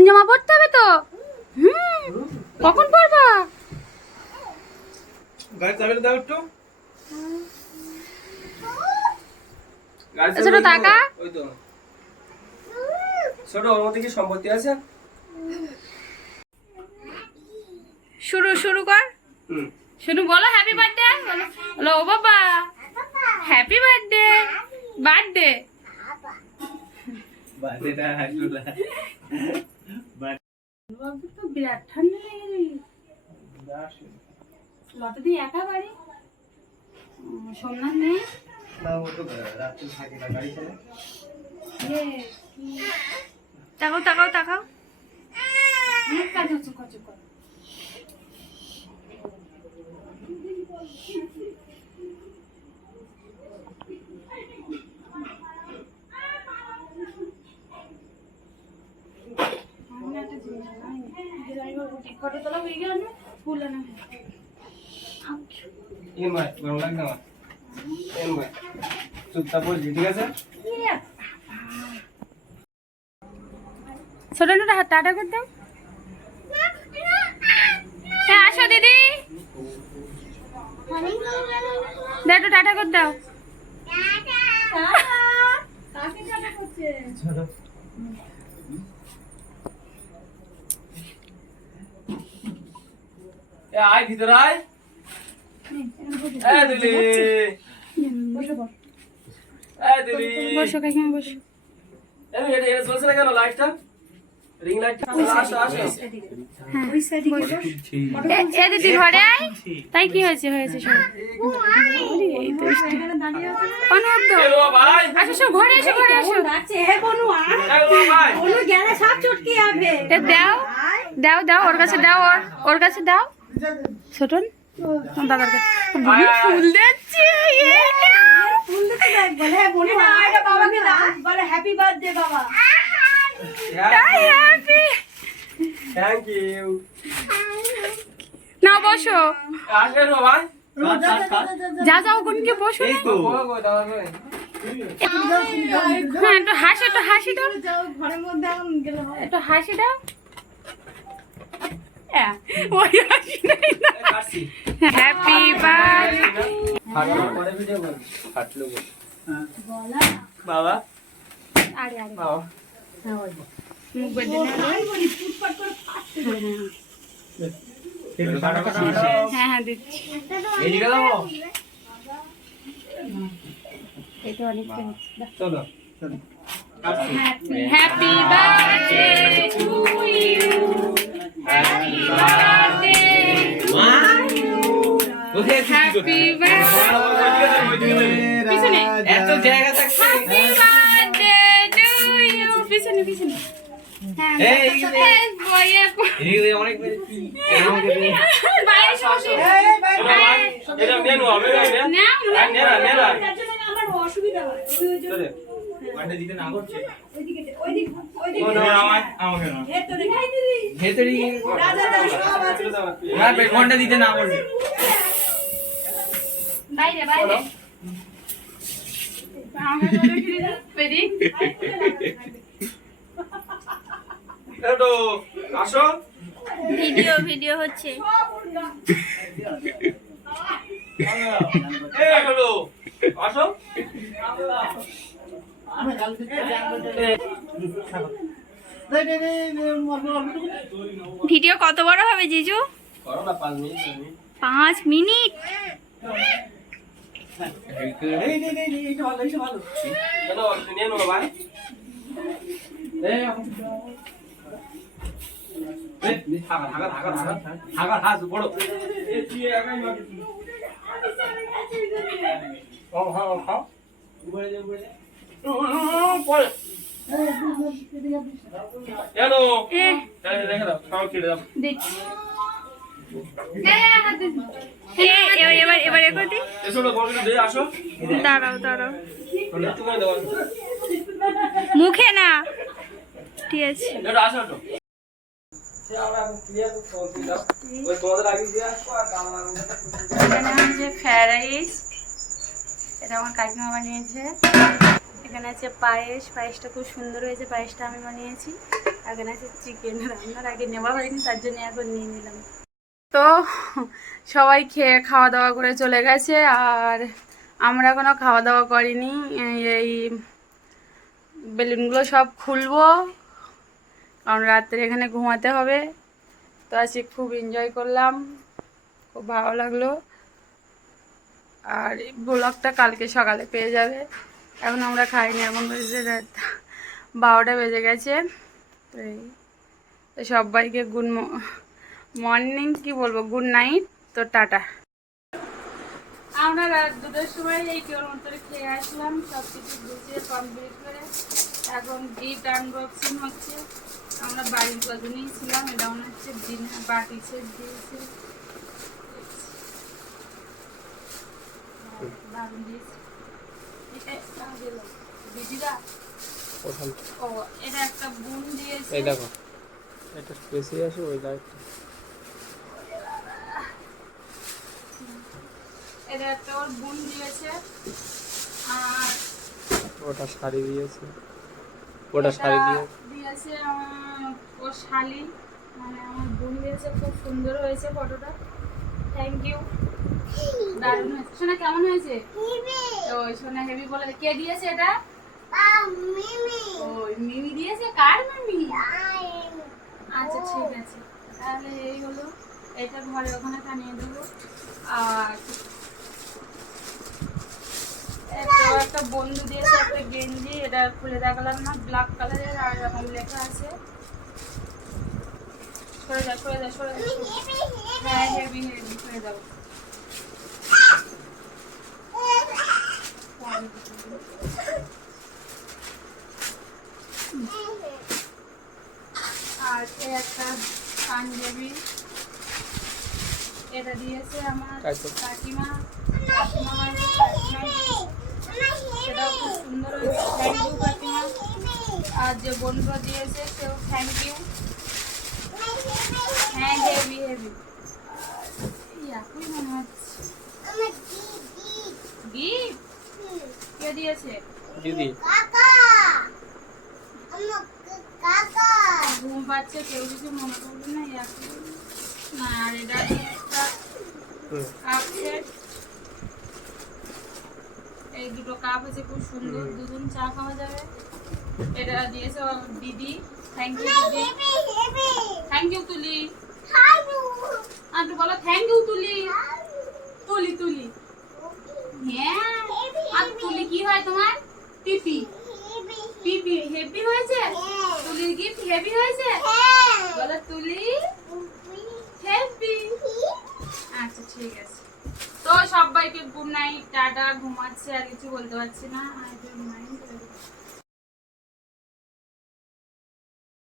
নতুন জামা পরতে হবে তো। কখন পরবা? গাড়ি চাবিটা দাও একটু। ছোট টাকা ওই তো ছোট, ওর মধ্যে কি সম্পত্তি আছে? শুরু কর। শুরু বলো হ্যাপি বার্থডে। বলো ও বাবা হ্যাপি বার্থডে। বার্থডে বার্থডেটা হাসুলা তো বিরাট ঠান্ডা লেগে গেছে। লতাদি একা বাড়ি, সোমনাথ নেই। না ও তো রাতে থাকে না, গাড়ি চালায়। তাকাও অনেক কাজ হচ্ছে কচু কর। ফটো তোলা হয়ে গেল না? ফুল আনা গরম লাগছে আমার। চুপচাপ বলছি, ঠিক আছে? ছোট টাটা করে দাও। হ্যাঁ আসো দিদি, একটু টাটা করে দাও। আয় ভিতরে আয়। দিদি বসো কাকিমা বসো। এটা চলছে না কেন? লাইটটা, রিং লাইটটা। আসো আসো। এ দিদি ঘরে আয়। তাই কি হয়েছে সব? এলো ভাই, আসো সব ঘরে এসো। দাও ওর কাছে দাও, ওর কাছে দাও। ছোটন দাদার কাছে ফুল দিচ্ছে। হ্যাপি বার্থডে বাবা। Thank you. না বসো, আসবে রে ভাই। যাও কোনকে বসো। এই তো হ্যাঁ একটু হাসি দাও। ঘরের মধ্যে এখন গেলে হয়। একটু হাসি দাও। ওই হাসিটাই না। কাটছি। Happy birthday. ফাটলো পরে ভিডিও কর। ফাটলো বল। বাবা আরে বাবা মুখ বেঁধে না। হ্যাঁ দিচ্ছি। এইদিকে দাও। এটা অনেক চলো কাটছি। Happy birthday to you. Happy birthday happy birthday. পিছনে এত জায়গা থাকছে। Happy birthday to you. পিছনে হ্যাঁ এইদিকে অনেক বাইরে শ্বশুর এটা মেনু হবে না। নেরা আমার অসুবিধা হয়। চলে ওটা দিতে না করছে। ওইদিকে ও না আমাকে না। ভেতরে খাই দিদি। ভেতরি দাদা সব আছে। না ঘন্টা দিতে না করছে। বাইরে এটো আসো। ভিডিও হচ্ছে। এই হলো আসো। ভিডিও কত বড় হবে জিজু? করো না 5 মিনিট। 5 মিনিট। এই এটা ভালো। চলো নিয়ে নাও ভাই। থাকা হাস বড়। এই তুই একাই মাগি। খাও। উপরে যা। পড়ে। এলো। রেখে দাও, খাও কেটে দাও। দেখছি। এবার একটু এসো না বড় দে আসো। দাঁড়াও। একটু করে দাও। মুখে না, ঠিক আছে। এটা আসো তো। সে আমরা ক্লিয়ার করতে দাও। ওই তোমাদের আগে দিয়ে আসো আর আমার এখানে হচ্ছে ফ্রাইড রাইস, এটা আমার কাকিমা বানিয়েছে। এখানে আছে পায়েসটা খুব সুন্দর হয়েছে, পায়েসটা আমি বানিয়েছি। এখন আছে চিকেন, রান্নার আগে নেওয়া হয়নি, তার জন্য এখন নিয়ে নিলাম। তো সবাই খাওয়া দাওয়া করে চলে গেছে, আর আমরা এখনও খাওয়া দাওয়া করিনি। এই বেলুনগুলো সব খুলবো, কারণ রাত্রে এখানে ঘুমাতে হবে। তো আজকে খুব এনজয় করলাম, খুব ভালো লাগলো। আর এই ব্লগটা কালকে সকালে পেয়ে যাবে। এখন আমরা খাইনি, এখন বেজে রাত 12টা বেজে গেছে। তো এই তো সবাইকে গুড মর্নিং, কি বলবো, গুড নাইট। তো টাটা। আমরা রাত 2টার সময় এই কেউ মতো খেয়ে আসলাম, সব কিছু গুছিয়ে কমপ্লিট করে এখন গিফট আনবক্সিং হচ্ছে। আমরা বাড়ির কজনই ছিলাম। এটা মনে হচ্ছে বাটি সেট দিয়েছে, দারুণ দিয়েছে। দিদিরা ও এটা একটা বোন দিয়েছে। এই দেখো, এটা বেশি আছে ওই লাইটটা। এটা একটা ওর বোন দিয়েছে, আর ওটা শাড়ি দিয়েছে, ওটা শাড়ি দিয়েছে ওর শালি, মানে আমার বোন দিয়েছে। খুব সুন্দর হয়েছে ফটোটা, থ্যাংক ইউ, দারুণ হয়েছে। সোনা কেমন হয়েছে? ওই সোনা হেভি বলে। কে দিয়েছে এটা? ওই মিমি দিয়েছে। কার মিমি? আচ্ছা ঠিক আছে, তাহলে এই হলো। এটা ঘরে ওখানে টানিয়ে দেবো। আর একটা বন্ধু দিয়েছে একটা গেঞ্জি, এটা খুলে দেখালাম না, ব্ল্যাক কালারের, আর এরকম লেখা আছে। সরে যা সরে যা সরে যা। হ্যাঁ হেভি হেভি, সরে যাবো। আর এই একটা পাঞ্জাবি, এটা দিয়েছে আমার কাকিমা। সেটাও খুব সুন্দর হয়েছে, থ্যাংক ইউ কাকিমা। আর যে বন্ধুরা দিয়েছে সেও থ্যাংক ইউ। হ্যাঁ হেভি হেভি। ইয়াকুই মনে হচ্ছে গিফট। কে দিয়েছে? দিদি। ঘুম পাচ্ছে, কেউ কিছু মনে করবে না। ইয়াকুই না। আর এটা একটা কাপ সেট, এই দুটো কাপ আছে খুব সুন্দর, দুজন চা খাওয়া যাবে। এটা দিয়েছে দিদি, থ্যাংক ইউ দিদি। থ্যাংক ইউ তুলি, আর তো বলো থ্যাংক ইউ তুলি। তুলি তুলি, হ্যাঁ। আর তুলি কি হয় তোমার? পিপি। পিপি হেভি হয়েছে, তুলির গিফট হেভি হয়েছে। বলো তুলি হেভি। আচ্ছা ঠিক আছে। তো সবাইকে গুড নাইট, টাটা, ঘুমাচ্ছে, আর কিছু বলতে পারছি না।